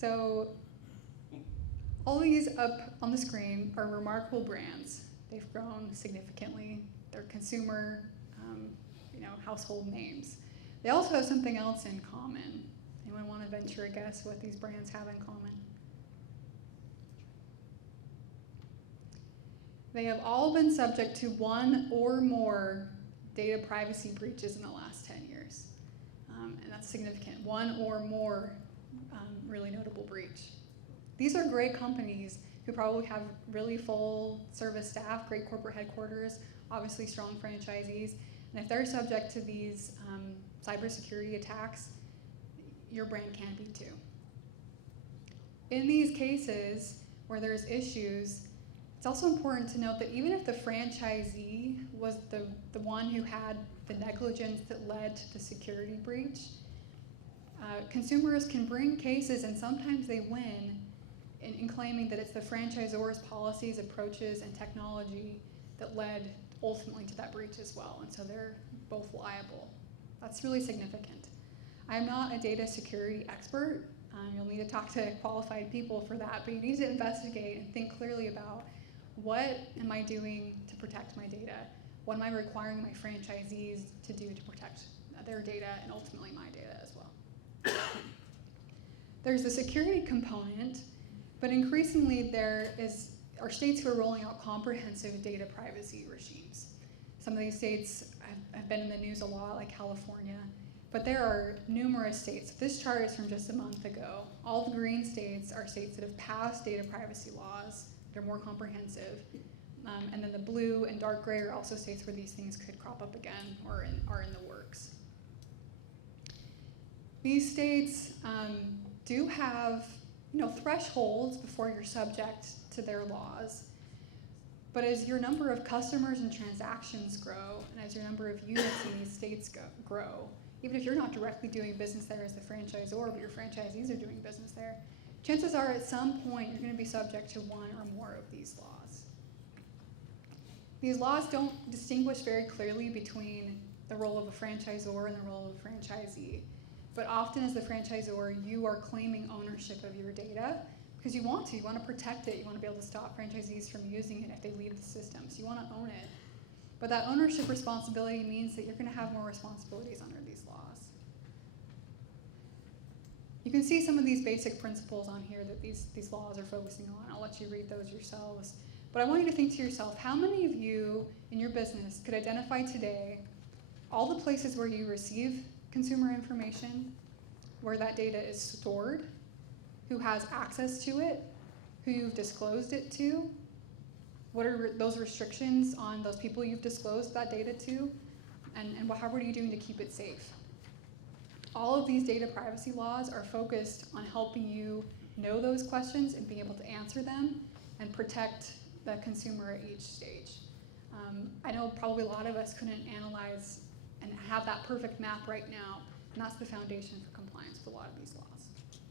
So all these up on the screen are remarkable brands. They've grown significantly. They're consumer, household names. They also have something else in common. Anyone want to venture a guess what these brands have in common? They have all been subject to one or more data privacy breaches in the last 10 years. And that's significant. One or more really notable breach. These are great companies who probably have really full service staff, great corporate headquarters, obviously strong franchisees. And if they're subject to these cybersecurity attacks, your brand can be too. In these cases where there's issues, it's also important to note that even if the franchisee was the one who had the negligence that led to the security breach, consumers can bring cases, and sometimes they win, in claiming that it's the franchisor's policies, approaches, and technology that led ultimately to that breach as well, and so they're both liable. That's really significant. I'm not a data security expert. You'll need to talk to qualified people for that, but you need to investigate and think clearly about what am I doing to protect my data? What am I requiring my franchisees to do to protect their data and ultimately my data as well? There's the security component, but increasingly there are states who are rolling out comprehensive data privacy regimes. Some of these states have been in the news a lot, like California, but there are numerous states. This chart is from just a month ago. All the green states are states that have passed data privacy laws. They're more comprehensive. And then the blue and dark gray are also states where these things could crop up again or are in the works. These states do have thresholds before you're subject to their laws. But as your number of customers and transactions grow, and as your number of units in these states grow, even if you're not directly doing business there as the franchisor, but your franchisees are doing business there, chances are at some point you're going to be subject to one or more of these laws. These laws don't distinguish very clearly between the role of a franchisor and the role of a franchisee. But often as the franchisor, you are claiming ownership of your data because you want to. You want to protect it. You want to be able to stop franchisees from using it if they leave the system. So you want to own it. But that ownership responsibility means that you're going to have more responsibilities under these laws. You can see some of these basic principles on here that these laws are focusing on. I'll let you read those yourselves. But I want you to think to yourself, how many of you in your business could identify today all the places where you receive consumer information, where that data is stored, who has access to it, who you've disclosed it to, what are those restrictions on those people you've disclosed that data to, and how are you doing to keep it safe? All of these data privacy laws are focused on helping you know those questions and be able to answer them and protect the consumer at each stage. I know probably a lot of us couldn't analyze and have that perfect map right now, and that's the foundation for compliance with a lot of these laws.